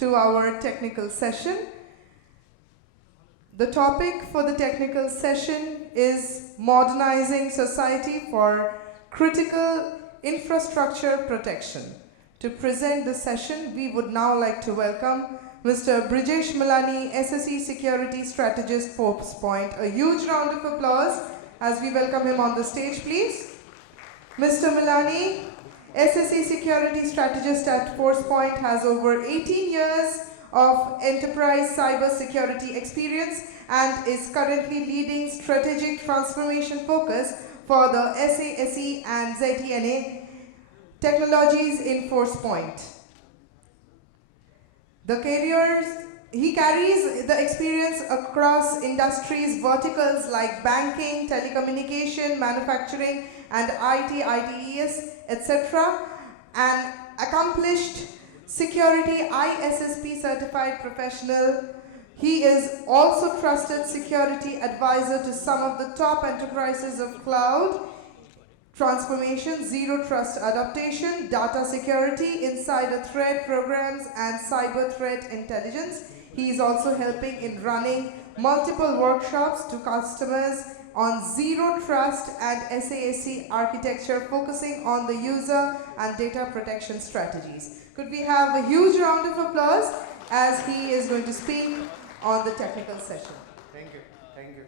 to our technical session. The topic for the technical session is modernizing society for critical infrastructure protection. To present the session, we would now like to welcome Mr. Brijesh Miglani, SSE Security Strategist, Forbes Point. A huge round of applause as we welcome him on the stage, please. Mr. Miglani, SSE Security Strategist at Force Point, has over 18 years of enterprise cyber security experience and is currently leading strategic transformation focus for the SASE and ZTNA technologies in Force Point. He carries the experience across industries verticals like banking, telecommunication, manufacturing, and IT, ITES, etc. An accomplished security ISSP certified professional. He is also trusted security advisor to some of the top enterprises of cloud transformation, zero trust adaptation, data security, insider threat programs, and cyber threat intelligence. He is also helping in running multiple workshops to customers on zero trust and SASE architecture, focusing on the user and data protection strategies. Could we have a huge round of applause as he is going to speak on the technical session? Thank you. Thank you.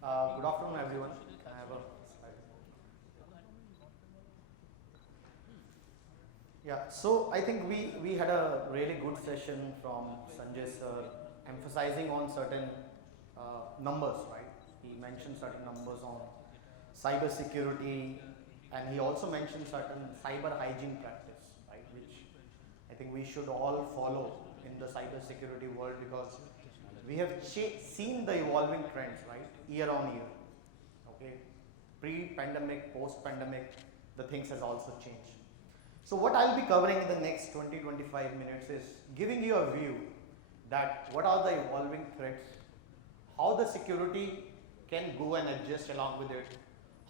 Good afternoon, everyone. Can I have a slide? Yeah, so I think we had a really good session from Sanjay sir, emphasizing on certain numbers, right? He mentioned certain numbers on cyber security, and he also mentioned certain cyber hygiene practice, right? Which I think we should all follow in the cyber security world, because we have seen the evolving trends, right? Year on year, okay? Pre-pandemic, post-pandemic, the things has also changed. So what I'll be covering in the next 20-25 minutes is giving you a view that what are the evolving threats, how the security can go and adjust along with it,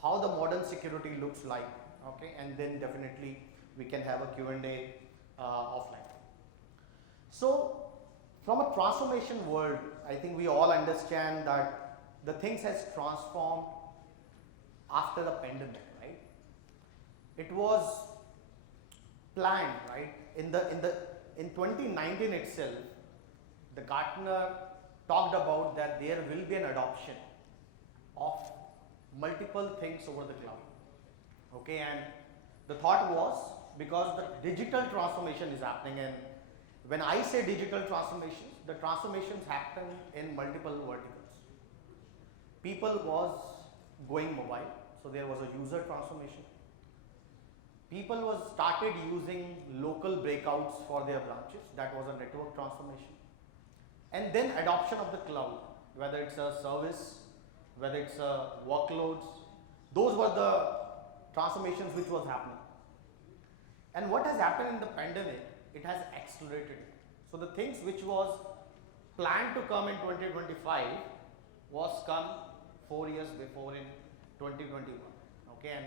how the modern security looks like, okay? And then definitely we can have a Q&A offline. So from a transformation world, I think we all understand that the things has transformed after the pandemic, right? It was planned, right? In 2019 itself, the Gartner talked about that there will be an adoption of multiple things over the cloud, okay? And the thought was, because the digital transformation is happening, and when I say digital transformations, the transformations happen in multiple verticals. People was going mobile, so there was a user transformation. People was started using local breakouts for their branches, that was a network transformation. And then adoption of the cloud, whether it's a service, whether it's workloads, those were the transformations which was happening. And what has happened in the pandemic, it has accelerated. So the things which was planned to come in 2025 was come 4 years before in 2021, okay? And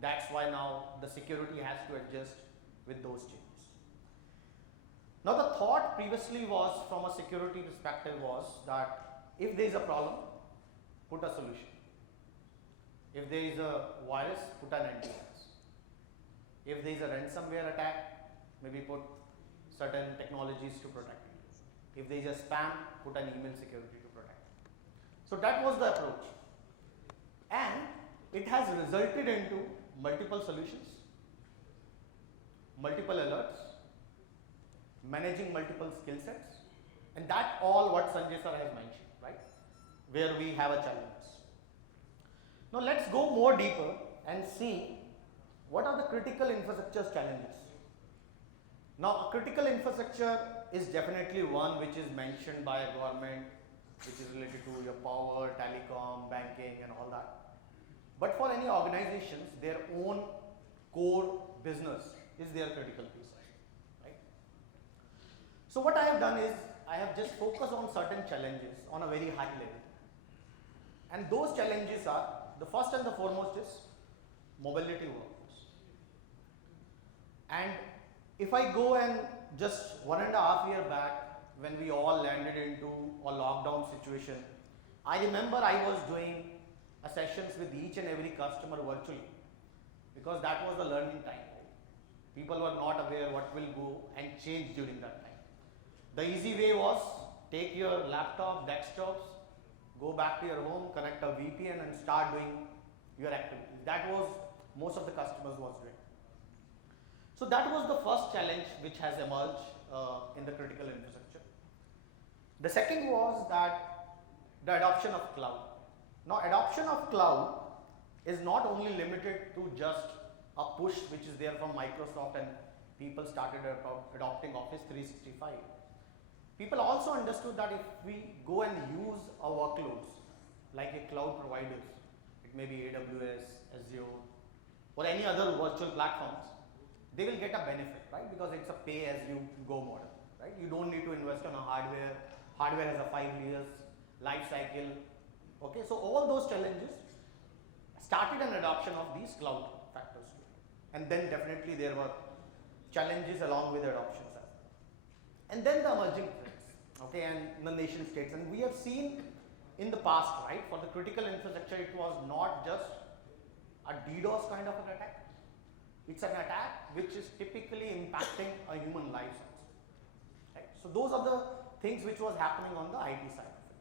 that's why now the security has to adjust with those changes. Now the thought previously was, from a security perspective, was that if there is a problem, put a solution. If there is a virus, put an antivirus. If there is a ransomware attack, maybe put certain technologies to protect it. If there is a spam, put an email security to protect it. So that was the approach. And it has resulted into multiple solutions, multiple alerts, managing multiple skill sets, and that all what Sanjay sir has mentioned, right? Where we have a challenge. Now let's go more deeper and see what are the critical infrastructure challenges. Now, a critical infrastructure is definitely one which is mentioned by a government, which is related to your power, telecom, banking, and all that. But for any organizations, their own core business is their critical piece, right? So what I have done is, I have just focused on certain challenges on a very high level. And those challenges are, the first and the foremost is mobility workforce. And If I go and just 1.5 years back, when we all landed into a lockdown situation, I remember I was doing sessions with each and every customer virtually, because that was the learning time. People were not aware what will go and change during that time. The easy way was take your laptop, desktops, go back to your home, connect a VPN and start doing your activities. That was most of the customers was doing. So that was the first challenge which has emerged in the critical infrastructure. The second was that the adoption of cloud. Now adoption of cloud is not only limited to just a push which is there from Microsoft and people started adopting Office 365. People also understood that if we go and use our workloads like a cloud providers, it may be AWS, Azure or any other virtual platforms, they will get a benefit, right? Because it's a pay as you go model, right? You don't need to invest on a hardware. Hardware has a 5 years life cycle. Okay, so all those challenges started an adoption of these cloud factors. And then definitely there were challenges along with adoptions as well. And then the emerging threats, okay, and the nation states. And we have seen in the past, right, for the critical infrastructure, it was not just a DDoS kind of an attack. It's an attack which is typically impacting a human life. Right? So those are the things which was happening on the IT side of it.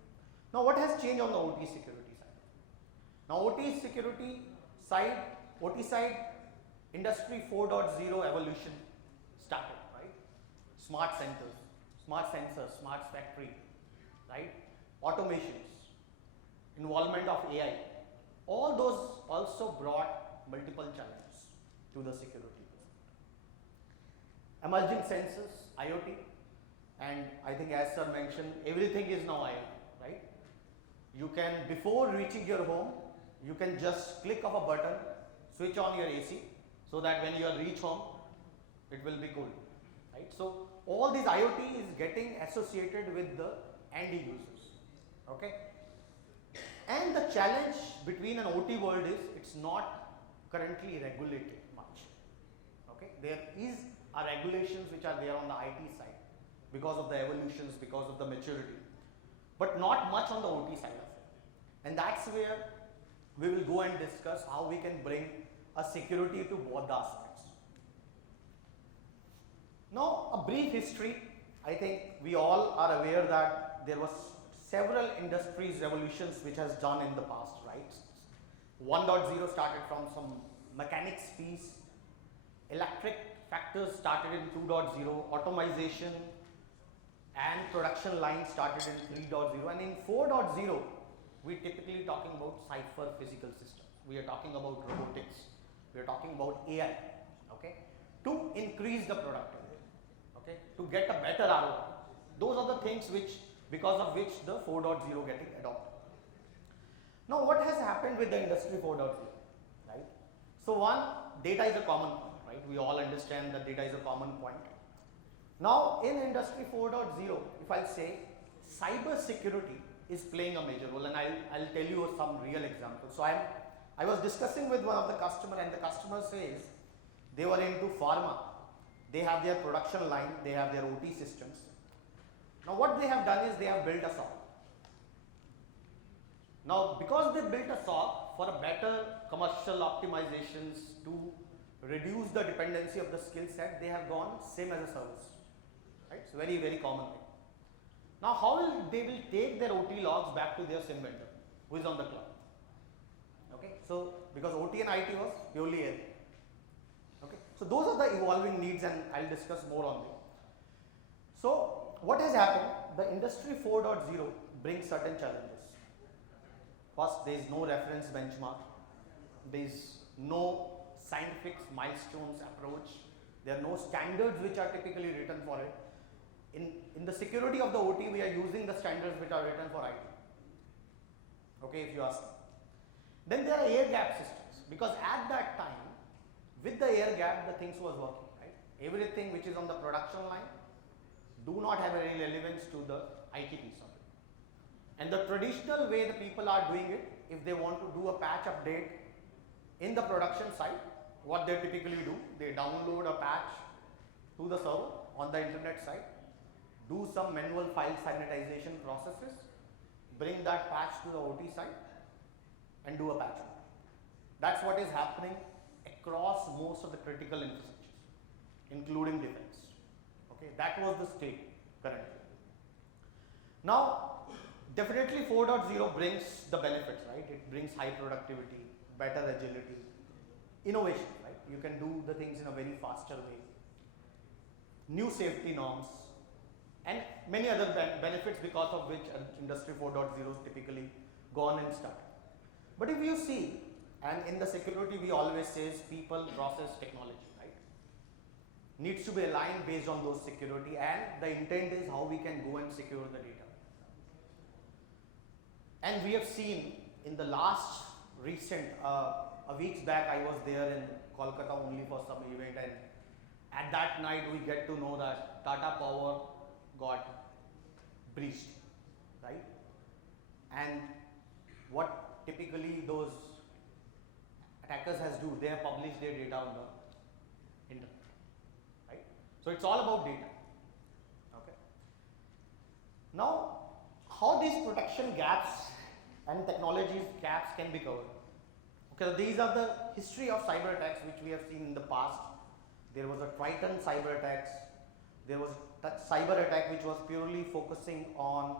Now what has changed on the OT security side? Now OT security side, OT side, Industry 4.0 evolution started, right? Smart centers, smart sensors, smart factory, right? Automations, involvement of AI. All those also brought multiple challenges to the security. Emerging sensors, IoT, and I think as sir mentioned, everything is now IoT, right? You can, before reaching your home, you can just click of a button, switch on your AC, so that when you reach home, it will be cool, right? So all this IoT is getting associated with the end users, okay? And the challenge between an OT world is it's not currently regulated much, okay? There is a regulations which are there on the IT side because of the evolutions, because of the maturity, but not much on the OT side of it. And that's where we will go and discuss how we can bring a security to both the aspects. Now, a brief history. I think we all are aware that there was several industries revolutions which has done in the past, right? 1.0 started from some mechanics piece, electric factors started in 2.0, automation and production lines started in 3.0, and in 4.0 we typically talking about cipher physical systems. We are talking about robotics. We are talking about AI, okay, to increase the productivity, okay, to get a better ROI. Those are the things which, because of which the 4.0 getting adopted. Now, what has happened with the industry 4.0, right? So one, data is a common point, right? We all understand that data is a common point. Now, in industry 4.0, if I say cyber security is playing a major role, and I'll tell you some real examples. So I was discussing with one of the customer, and the customer says they were into pharma. They have their production line, they have their OT systems. Now what they have done is they have built a SOC. Now because they built a SOC for a better commercial optimizations to reduce the dependency of the skill set, they have gone same as a service. Right? It's very, very common thing. Now how will they will take their OT logs back to their SIM vendor who is on the cloud? Okay, so because OT and IT was purely air. Okay, so those are the evolving needs, and I'll discuss more on them. So what has happened? The industry 4.0 brings certain challenges. First, there is no reference benchmark. There is no scientific milestones approach. There are no standards which are typically written for it. In the security of the OT, we are using the standards which are written for IT. Okay, if you ask me. Then there are air gap systems, because at that time, with the air gap, the things was working, right? Everything which is on the production line do not have any relevance to the IT piece of it. And the traditional way the people are doing it, if they want to do a patch update in the production side, what they typically do, they download a patch to the server on the internet side, do some manual file sanitization processes, bring that patch to the OT side, and do a patch on it. That's what is happening across most of the critical infrastructures, including defense. Okay, that was the state currently. Now, definitely 4.0 brings the benefits, right? It brings high productivity, better agility, innovation, right? You can do the things in a very faster way, new safety norms, and many other benefits because of which Industry 4.0 is typically gone and started. But if you see, and in the security we always says people, process, technology, right? Needs to be aligned based on those security, and the intent is how we can go and secure the data. And we have seen in the last recent, a weeks back I was there in Kolkata only for some event, and at that night we get to know that Tata Power got breached, right? And what typically those attackers has do, they have published their data on the internet, right? So it's all about data. Okay. Now, how these protection gaps and technologies gaps can be covered. Okay, so these are the history of cyber attacks which we have seen in the past. There was a Triton cyber attacks. There was that cyber attack which was purely focusing on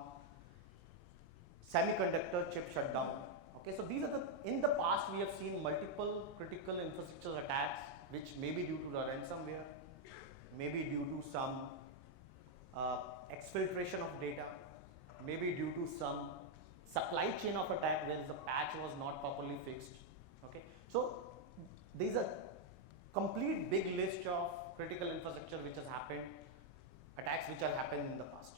semiconductor chip shutdown. Okay, so these are in the past we have seen multiple critical infrastructure attacks which may be due to the ransomware, maybe due to some exfiltration of data, maybe due to some supply chain of attack where the patch was not properly fixed. Okay, so there is a complete big list of critical infrastructure which has happened, attacks which have happened in the past.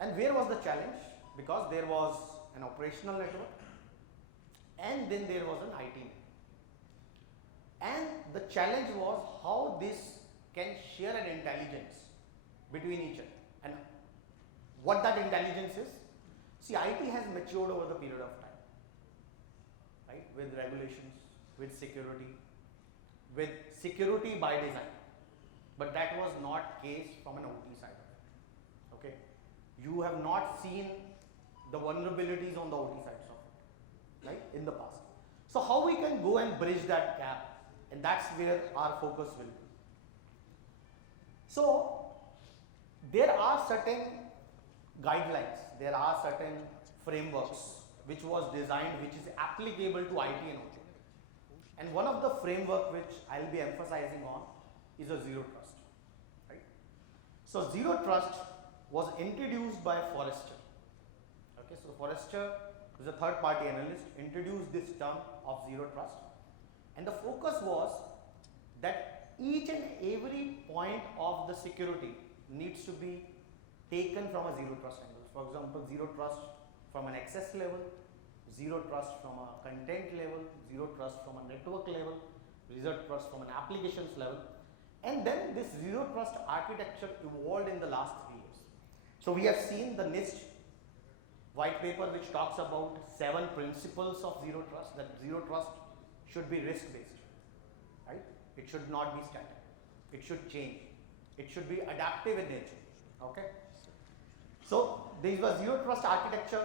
And where was the challenge? Because there was an operational network and then there was an IT network. And the challenge was how this can share an intelligence between each other. And what that intelligence is? See, IT has matured over the period of time, right? With regulations, with security by design. But that was not case from an OT side of it. Okay, you have not seen the vulnerabilities on the OT sides of it, right? In the past. So how we can go and bridge that gap, and that's where our focus will be. So there are certain guidelines, there are certain frameworks which was designed, which is applicable to IT and OT. And one of the framework which I'll be emphasizing on is a zero trust, right? So zero trust was introduced by Forrester. Okay, so Forrester is a third party analyst, introduced this term of zero trust, and the focus was that each and every point of the security needs to be taken from a zero trust angle. For example, zero trust from an access level, zero trust from a content level, zero trust from a network level, zero trust from an applications level. And then this zero trust architecture evolved in the last 3 years. So we have seen the NIST white paper which talks about 7 principles of zero trust, that zero trust should be risk based, right? It should not be static. It should change. It should be adaptive in nature. Okay. So there was zero trust architecture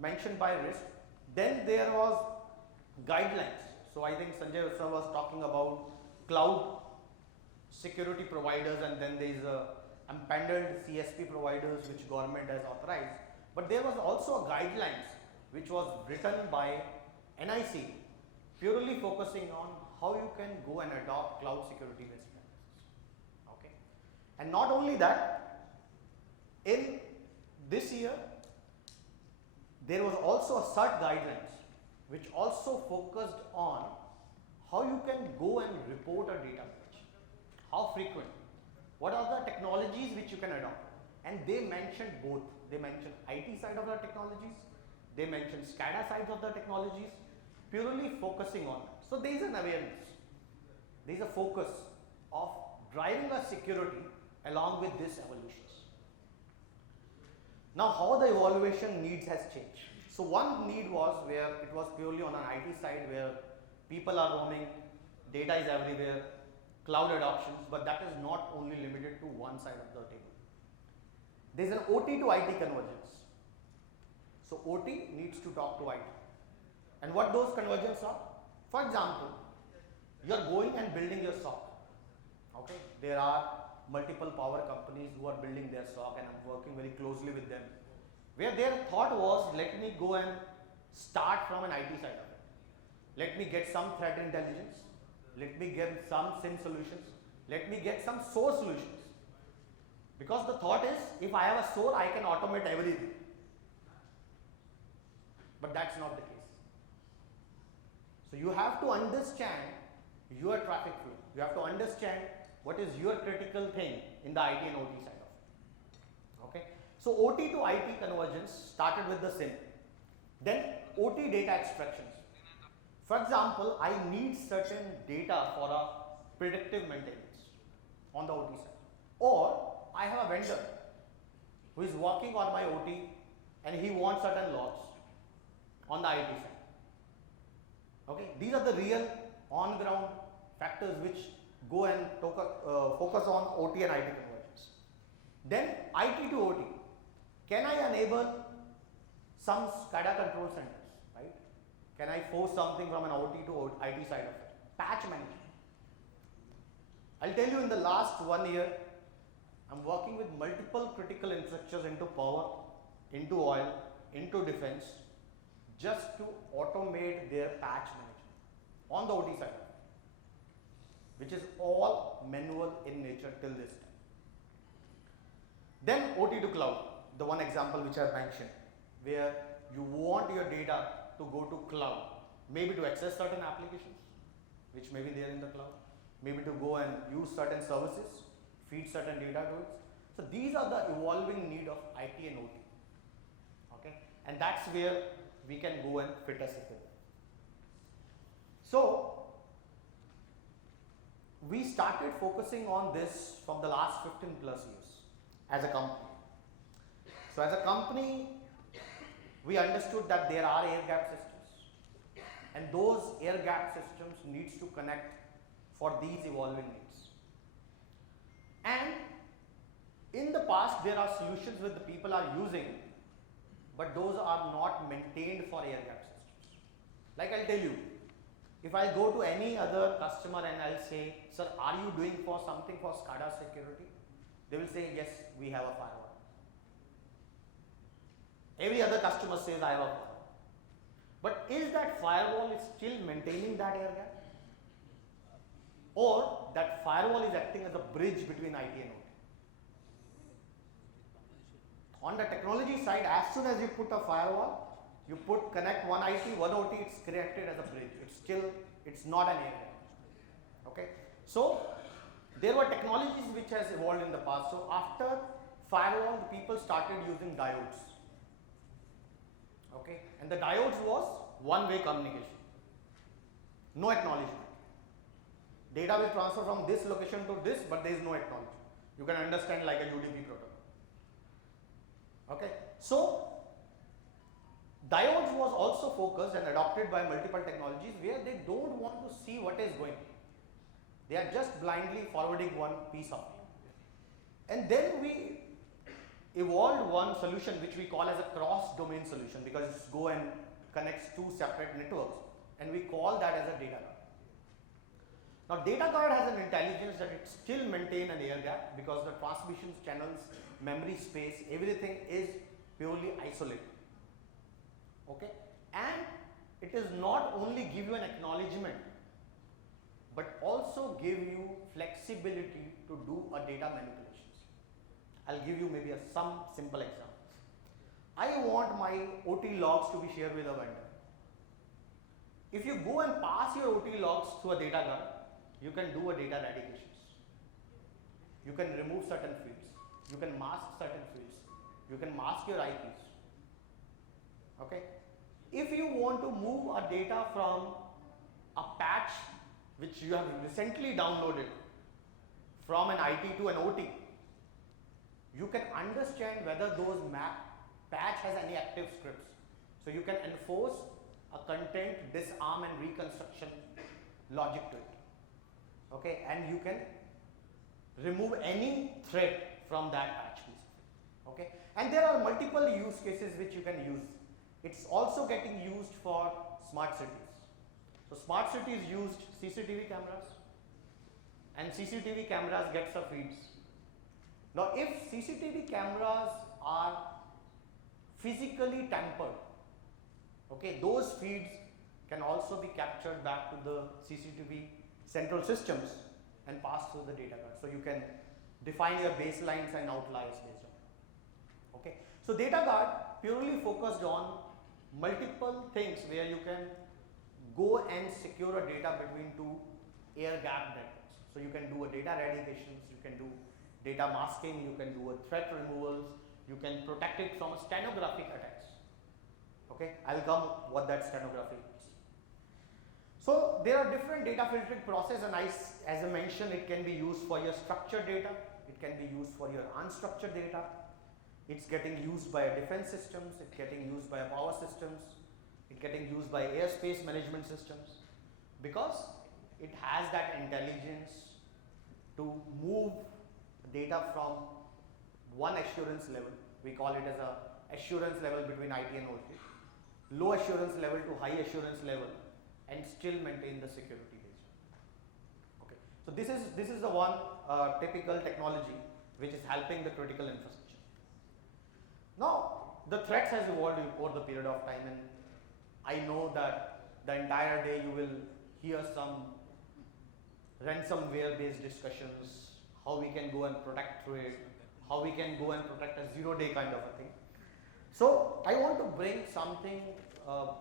mentioned by risk. Then there was guidelines. So I think Sanjay sir was talking about cloud security providers, and then there is a empaneled CSP providers which government has authorized. But there was also a guidelines which was written by NIC, purely focusing on how you can go and adopt cloud security best practices. Okay, and not only that, in this year there was also a CERT guidelines which also focused on how you can go and report a data breach, how frequent, what are the technologies which you can adopt. And they mentioned both. They mentioned IT side of the technologies, they mentioned SCADA sides of the technologies, purely focusing on that. So there is an awareness, there is a focus of driving a security along with this evolutions. Now how the evaluation needs has changed. So one need was where it was purely on an IT side where people are roaming, data is everywhere, cloud adoptions, but that is not only limited to one side of the table. There is an OT to IT convergence. So OT needs to talk to IT. And what those convergence are? For example, you are going and building your SOC. Okay, there are multiple power companies who are building their SOC, and I'm working very closely with them, where their thought was, let me go and start from an IT side of it. Let me get some threat intelligence. Let me get some SIM solutions. Let me get some SOAR solutions. Because the thought is, if I have a SOAR, I can automate everything. But that's not the case. So you have to understand your traffic flow. You have to understand what is your critical thing in the IT and OT side of it. Okay. So OT to IT convergence started with the SIM. Then OT data extractions. For example, I need certain data for a predictive maintenance on the OT side. Or I have a vendor who is working on my OT and he wants certain logs on the IT side. Okay, these are the real on-ground factors which go and focus on OT and IT convergence. Then IT to OT. Can I enable some SCADA control centers, right? Can I force something from an OT to IT side of it? Patch management. I'll tell you, in the last 1 year, I'm working with multiple critical infrastructures into power, into oil, into defense, just to automate their patch management on the OT side, which is all manual in nature till this time. Then OT to cloud, the one example which I mentioned, where you want your data to go to cloud, maybe to access certain applications, which may be there in the cloud, maybe to go and use certain services, feed certain data to it. So these are the evolving need of IT and OT. Okay, and that's where we can go and fit a system. So we started focusing on this from the last 15 plus years as a company. So as a company, we understood that there are air gap systems, and those air gap systems needs to connect for these evolving needs. And in the past, there are solutions which the people are using, but those are not maintained for air gap systems. Like I'll tell you, if I go to any other customer and I'll say, sir, are you doing for something for SCADA security? They will say, yes, we have a firewall. Every other customer says, I have a firewall. But is that firewall still maintaining that air gap? Or that firewall is acting as a bridge between IT and OT? On the technology side, as soon as you put a firewall, you connect one IT, one OT, it's created as a bridge. It's not an air gap. Okay. So there were technologies which has evolved in the past. So after firewall, the people started using diodes. Okay, and the diodes was one-way communication, no acknowledgement. Data will transfer from this location to this, but there is no acknowledgement. You can understand like a UDP protocol. Okay, so diodes was also focused and adopted by multiple technologies where they don't want to see what is going on. They are just blindly forwarding one piece of it. And then we evolved one solution which we call as a cross-domain solution, because it's go and connects two separate networks, and we call that as a data card. Now data card has an intelligence that it still maintain an air gap, because the transmissions, channels, memory space, everything is purely isolated. Okay, and it is not only give you an acknowledgement, but also give you flexibility to do a data manipulations. I'll give you maybe some simple examples. I want my OT logs to be shared with a vendor. If you go and pass your OT logs to a data card, you can do a data eradications. You can remove certain fields. You can mask certain fields. You can mask your IPs. Okay. If you want to move a data from a patch which you have recently downloaded from an IT to an OT, you can understand whether those patch has any active scripts. So you can enforce a content disarm and reconstruction logic to it. okay, and you can remove any thread from that patch piece, okay. And there are multiple use cases which you can use. It's also getting used for smart cities. So smart cities used CCTV cameras, and CCTV cameras get some feeds. Now if CCTV cameras are physically tampered, okay, those feeds can also be captured back to the CCTV central systems and pass through the data card. So you can define your baselines and outliers based on it. Okay. So data guard purely focused on multiple things where you can go and secure a data between two air gap networks. So you can do a data eradications, you can do data masking, you can do a threat removals, you can protect it from stenographic attacks. Okay, I'll come what that stenography is. So there are different data filtering process, and as I mentioned, it can be used for your structured data, it can be used for your unstructured data, it's getting used by defense systems, it's getting used by power systems, it's getting used by airspace management systems, because it has that intelligence to move data from one assurance level, we call it as a assurance level between IT and OT, low assurance level to high assurance level, and still maintain the security base. Okay, so this is the one typical technology which is helping the critical infrastructure. Now the threats has evolved over the period of time, and I know that the entire day you will hear some ransomware based discussions, how we can go and protect through it, how we can go and protect a 0-day kind of a thing. So I want to bring something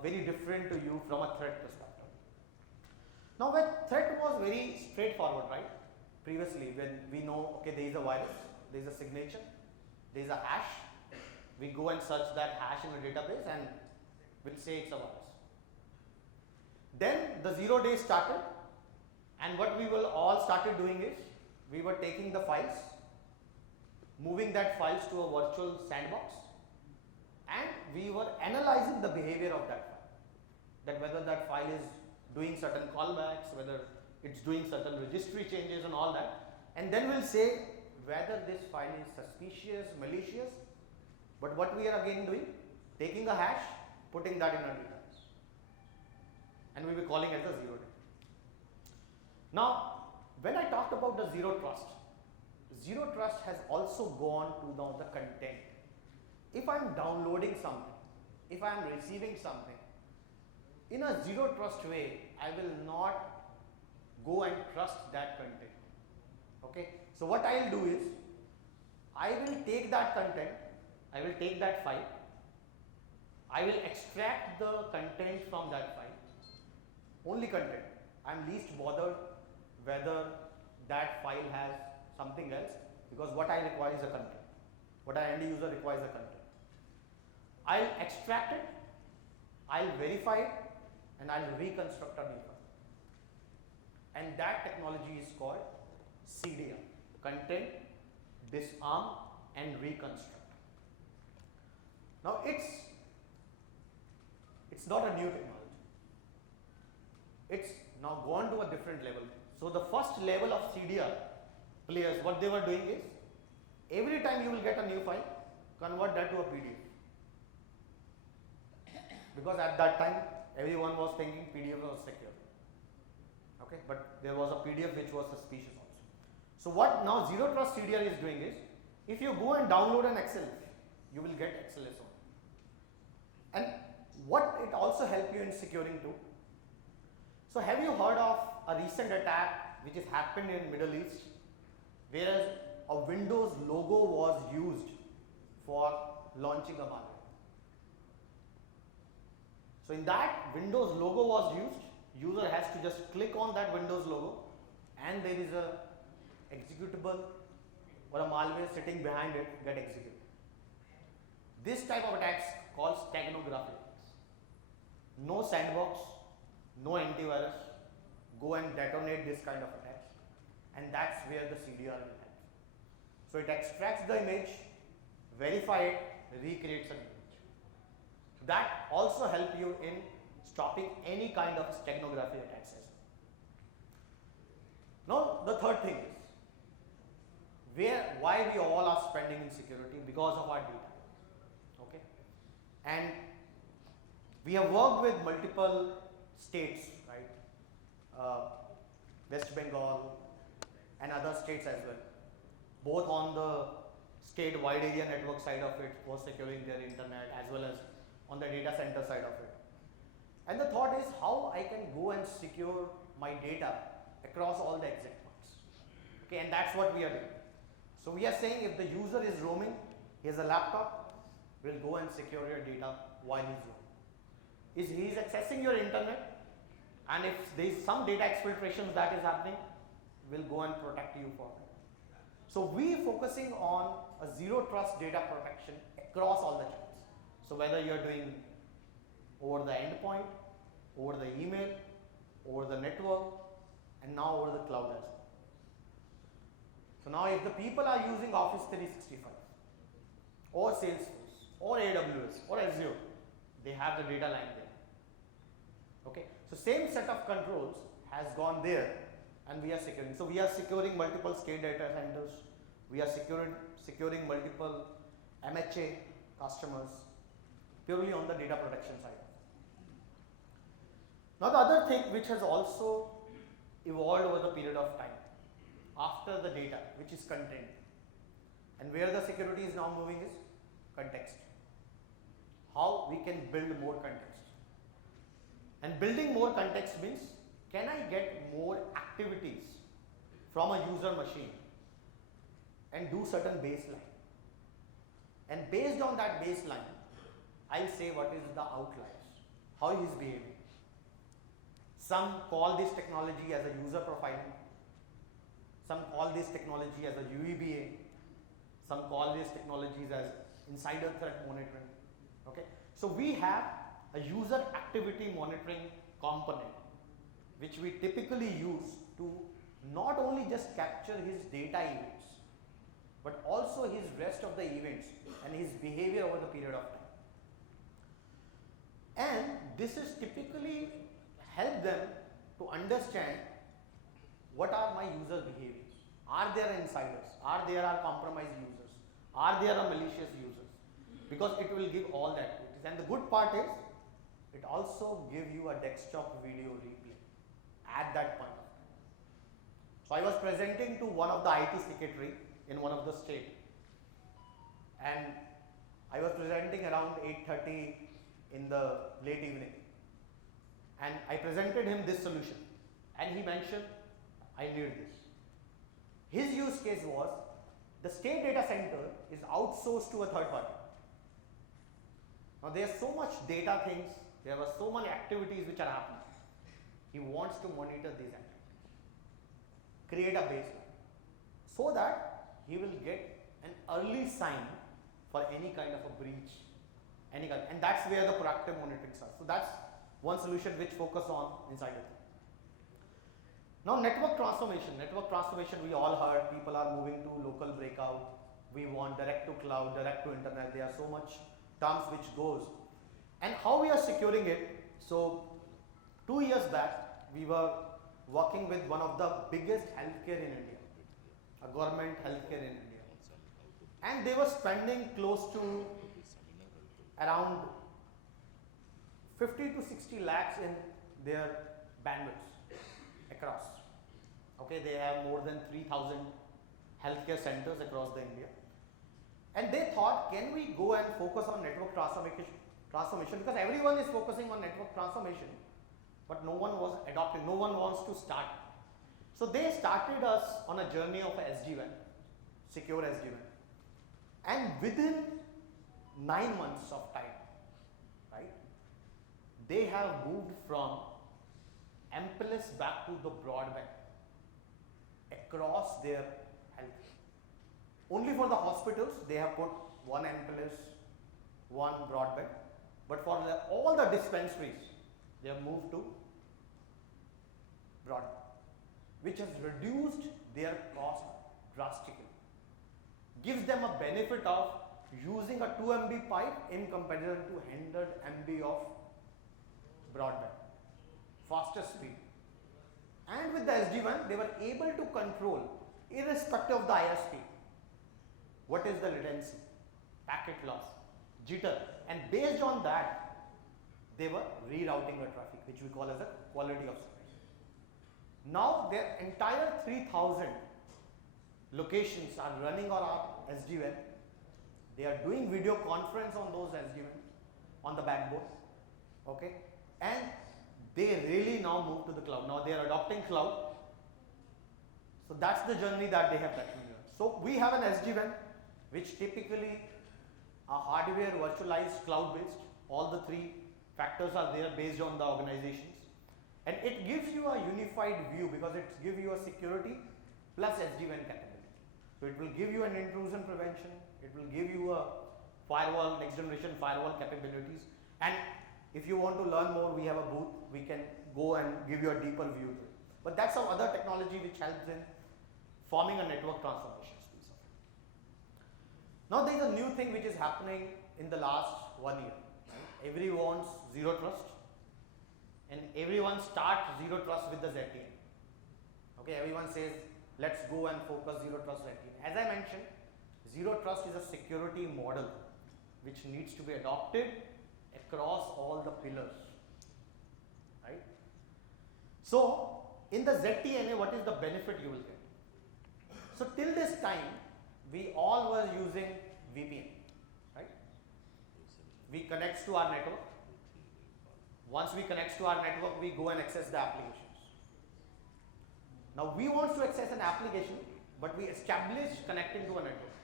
very different to you from a threat perspective. Now when threat was very straightforward, right? Previously, when we know, okay, there is a virus, there is a signature, there is a hash, we go and search that hash in a database and we'll say it's a virus. Then the 0-day started, and what we will all started doing is, we were taking the files, moving that files to a virtual sandbox, and we were analyzing the behavior of that file, that whether that file is doing certain callbacks, whether it's doing certain registry changes and all that, and then we'll say whether this file is suspicious, malicious. But what we are again doing, taking a hash, putting that in a database, and we'll be calling it the 0-day. Now when I talked about the zero trust has also gone to now the content. If I'm downloading something, if I'm receiving something, in a zero trust way, I will not go and trust that content. Okay, so what I'll do is, I will take that content, I will take that file, I will extract the content from that file, only content. I'm least bothered whether that file has something else, because what I require is a content. What an end user requires a content. I'll extract it, I'll verify it, and I'll reconstruct a new file. And that technology is called CDR, content, disarm and reconstruct. Now it's not a new technology. It's now gone to a different level. So the first level of CDR players, what they were doing is, every time you will get a new file, convert that to a PDF. Because at that time, everyone was thinking PDF was secure. Okay, but there was a PDF which was suspicious also. So what now Zero Trust CDR is doing is, if you go and download an XLF, you will get XLS on. And what it also helps you in securing too. So have you heard of a recent attack which has happened in Middle East, whereas a Windows logo was used for launching a malware? So in that Windows logo was used, user has to just click on that Windows logo and there is a executable or a malware sitting behind it get executed. This type of attacks called steganography attacks. No sandbox, no antivirus, go and detonate this kind of attacks, and that's where the CDR will help. So it extracts the image, verify it, recreates an image. That also help you in stopping any kind of steganography attacks as well. Now, the third thing is why we all are spending in security because of our data. Okay, and we have worked with multiple states, right? West Bengal and other states as well, both on the state wide area network side of it for securing their internet as well as on the data center side of it. And the thought is how I can go and secure my data across all the exit points. Okay, and that's what we are doing. So we are saying if the user is roaming, he has a laptop, we'll go and secure your data while he's roaming. Is he is accessing your internet, and if there is some data exfiltration that is happening, we'll go and protect you for it. So we are focusing on a zero trust data protection across all the channels. So whether you're doing over the endpoint, over the email, over the network, and now over the cloud as well. So now if the people are using Office 365 or Salesforce or AWS or Azure, they have the data line there. Okay, so same set of controls has gone there, and we are securing. So we are securing multiple scale data centers. We are securing multiple MHA customers purely on the data protection side. Now the other thing which has also evolved over the period of time after the data, which is content, and where the security is now moving is context. How we can build more context. And building more context means, can I get more activities from a user machine and do certain baseline? And based on that baseline, I'll say what is the outliers, how he is behaving. Some call this technology as a user profiling. Some call this technology as a UEBA. Some call these technologies as insider threat monitoring. Okay, so we have a user activity monitoring component, which we typically use to not only just capture his data events, but also his rest of the events and his behavior over the period of time. And this is typically help them to understand what are my user behaviors. Are there insiders? Are there compromised users? Are there malicious users? Because it will give all the activities. And the good part is, it also gives you a desktop video replay at that point of time. So I was presenting to one of the IT secretary in one of the state, and I was presenting around 8:30 in the late evening, and I presented him this solution, and he mentioned, I need this. His use case was, the state data center is outsourced to a third party. Now there's so much data things, there were so many activities which are happening. He wants to monitor these activities, create a baseline, so that he will get an early sign for any kind of a breach, and that's where the proactive monitoring starts. So that's one solution which focus on inside it. Now network transformation. Network transformation, we all heard, people are moving to local breakout. We want direct to cloud, direct to internet. There are so much terms which goes. And how we are securing it. So 2 years back, we were working with one of the biggest healthcare in India, a government healthcare in India. And they were spending close to around 50 to 60 lakhs in their bandwidths across. Okay, they have more than 3,000 healthcare centers across the India. And they thought, can we go and focus on network transformation, because everyone is focusing on network transformation, but no one was adopting, no one wants to start. So they started us on a journey of a SD-WAN, secure SD-WAN. And within 9 months of time, right, they have moved from MPLS back to the broadband across their health. Only for the hospitals, they have put one MPLS, one broadband, but for all the dispensaries, they have moved to broadband, which has reduced their cost drastically. Gives them a benefit of using a 2 MB pipe in comparison to 100 MB of broadband, faster speed. And with the SD-WAN, they were able to control, irrespective of the ISP, what is the latency, packet loss, jitter, and based on that, they were rerouting the traffic, which we call as a quality of service. Now their entire 3000 locations are running on our SD-WAN. They are doing video conference on those SD-WAN on the backbone, okay, and they really now move to the cloud. Now they are adopting cloud. So that's the journey that they have taken here. So we have an SD-WAN, which typically a hardware virtualized cloud based. All the three factors are there based on the organizations, and it gives you a unified view because it gives you a security plus SD-WAN capability. So it will give you an intrusion prevention, it will give you a firewall, next generation firewall capabilities, and if you want to learn more, we have a booth, we can go and give you a deeper view to it. But that's some other technology which helps in forming a network transformation piece of it. Now there is a new thing which is happening in the last 1 year. Right? Everyone wants zero trust, and everyone starts zero trust with the ZTN. Okay, everyone says let's go and focus zero trust ZTN. As I mentioned, zero trust is a security model which needs to be adopted across all the pillars, right? So in the ZTNA, what is the benefit you will get? So till this time, we all were using VPN, right? We connect to our network. Once we connect to our network, we go and access the applications. Now we want to access an application, but we establish connecting to a network.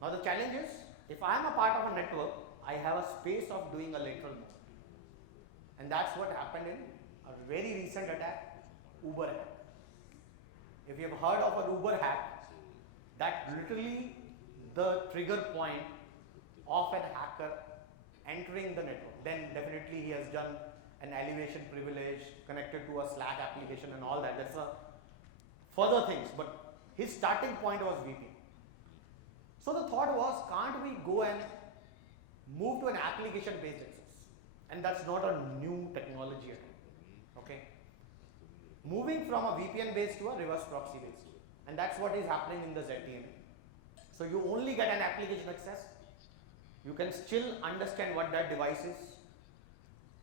Now the challenge is, if I am a part of a network, I have a space of doing a lateral move. And that's what happened in a very recent attack, Uber hack. If you have heard of an Uber hack, that literally the trigger point of an hacker entering the network. Then definitely he has done an elevation privilege connected to a Slack application and all that. That's a further things, but his starting point was VPN. So the thought was, can't we go and move to an application based access? And that's not a new technology at all. Okay. Moving from a VPN based to a reverse proxy based. And that's what is happening in the ZTNA. So you only get an application access. You can still understand what that device is.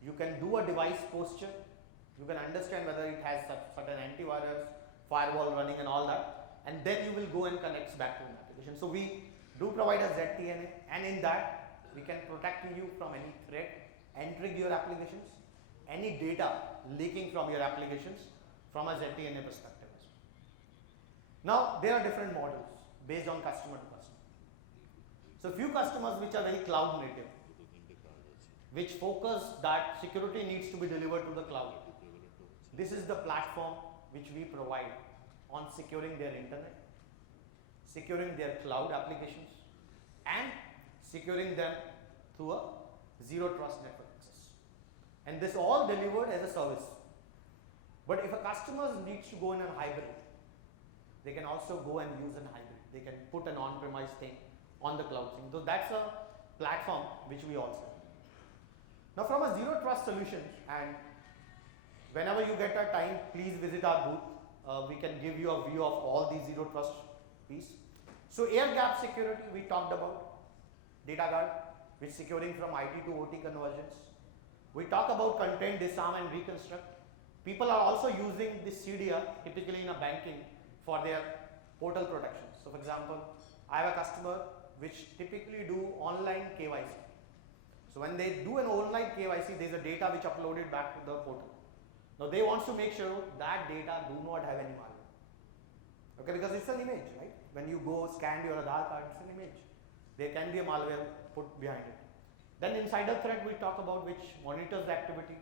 You can do a device posture. You can understand whether it has certain antivirus, firewall running and all that. And then you will go and connect back to an application. So we do provide a ZTNA, and in that we can protect you from any threat entering your applications, any data leaking from your applications from a ZTNA perspective. Now there are different models based on customer to customer. So few customers which are very cloud native, which focus that security needs to be delivered to the cloud. This is the platform which we provide on securing their internet, securing their cloud applications, and securing them through a zero trust network access. And this all delivered as a service. But if a customer needs to go in a hybrid, they can also go and use a hybrid. They can put an on-premise thing on the cloud thing. So that's a platform which we also have. Now from a zero trust solution, and whenever you get a time, please visit our booth. We can give you a view of all these zero trust piece. So air gap security we talked about, data guard, which securing from IT to OT conversions. We talk about content disarm and reconstruct. People are also using this CDR typically in a banking for their portal protection. So for example, I have a customer which typically do online KYC. So when they do an online KYC, there is a data which uploaded back to the portal. Now they want to make sure that data do not have any malware. Okay, because it's an image, right? When you go scan your Aadhaar card, it's an image. There can be a malware put behind it. Then insider threat we talk about, which monitors the activity.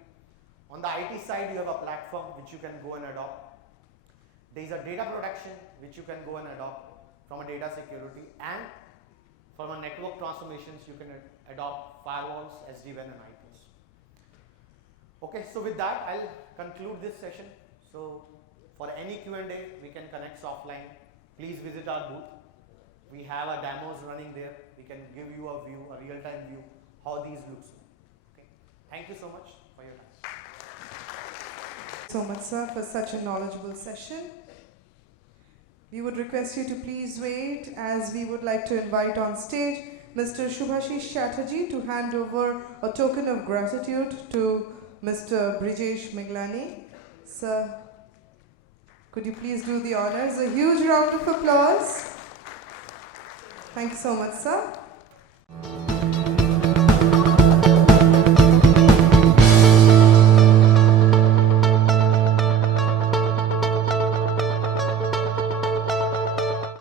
On the IT side, you have a platform which you can go and adopt. There is a data protection which you can go and adopt from a data security, and from a network transformations you can adopt firewalls, SD-WAN and IPs. Okay, so with that I'll conclude this session. So for any Q&A we can connect offline. Please visit our booth. We have our demos running there. We can give you a view, a real-time view, how these looks. Okay. Thank you so much for your time. so much, sir, for such a knowledgeable session. We would request you to please wait, as we would like to invite on stage Mr. Shubhashish Chatterjee to hand over a token of gratitude to Mr. Brijesh Miglani. Sir, could you please do the honors? A huge round of applause. Thank you so much, sir.